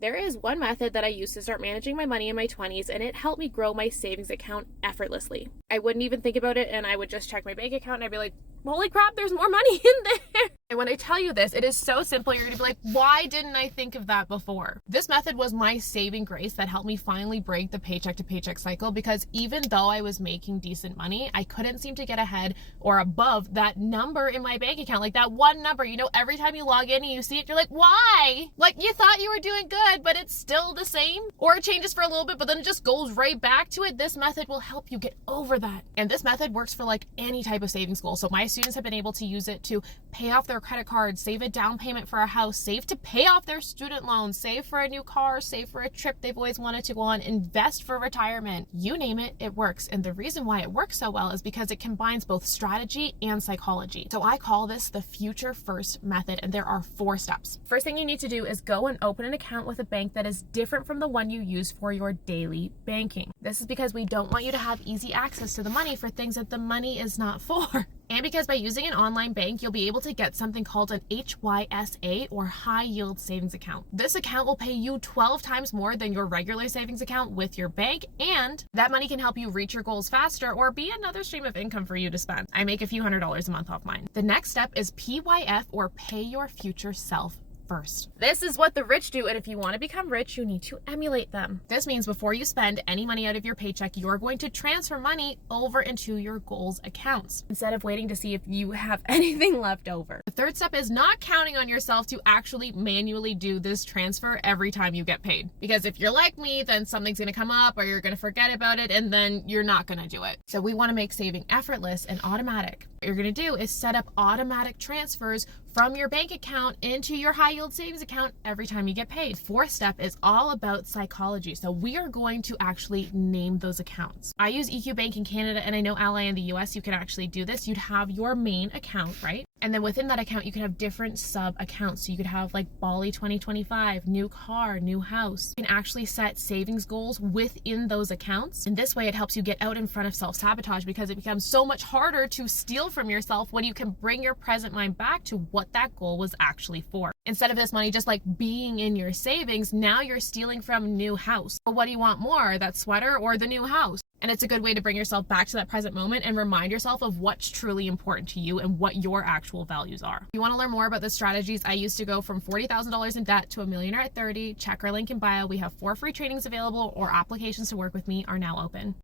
There is one method that I used to start managing my money in my 20s, and it helped me grow my savings account effortlessly. I wouldn't even think about it, and I would just check my bank account and I'd be like, holy crap, there's more money in there. And when I tell you this, it is so simple. You're gonna be like, why didn't I think of that before? This method was my saving grace that helped me finally break the paycheck to paycheck cycle, because even though I was making decent money, I couldn't seem to get ahead or above that number in my bank account. Like that one number, every time you log in and you see it, you're like, why? Like you thought you were doing good, but it's still the same. Or it changes for a little bit, but then it just goes right back to it. This method will help you get over that. And this method works for like any type of savings goal. So my students have been able to use it to pay off their credit cards, save a down payment for a house, save to pay off their student loans, save for a new car, save for a trip they've always wanted to go on, invest for retirement. You name it, it works. And the reason why it works so well is because it combines both strategy and psychology. So I call this the future first method, and there are 4 steps. First thing you need to do is go and open an account with a bank that is different from the one you use for your daily banking. This is because we don't want you to have easy access to the money for things that the money is not for. And because by using an online bank, you'll be able to get something called an HYSA, or high yield savings account. This account will pay you 12 times more than your regular savings account with your bank, and that money can help you reach your goals faster or be another stream of income for you to spend. I make a few $100s a month off mine. The next step is PYF, or pay your future self first. This is what the rich do, and if you want to become rich, you need to emulate them. This means before you spend any money out of your paycheck, you're going to transfer money over into your goals accounts instead of waiting to see if you have anything left over. The third step is not counting on yourself to actually manually do this transfer every time you get paid. Because if you're like me, then something's going to come up or you're going to forget about it, and then you're not going to do it. So we want to make saving effortless and automatic. What you're going to do is set up automatic transfers from your bank account into your high yield savings account every time you get paid. Fourth step is all about psychology. So we are going to actually name those accounts. I use EQ Bank in Canada, and I know Ally in the US, you can actually do this. You'd have your main account, right? And then within that account, you could have different sub accounts. So you could have like Bali 2025, new car, new house. You can actually set savings goals within those accounts. And this way it helps you get out in front of self-sabotage, because it becomes so much harder to steal from yourself when you can bring your present mind back to what that goal was actually for. Instead of this money just like being in your savings, now you're stealing from new house. But what do you want more, that sweater or the new house? And it's a good way to bring yourself back to that present moment and remind yourself of what's truly important to you and what your actual values are. If you want to learn more about the strategies I used to go from $40,000 in debt to a millionaire at 30, check our link in bio. We have 4 free trainings available, or applications to work with me are now open.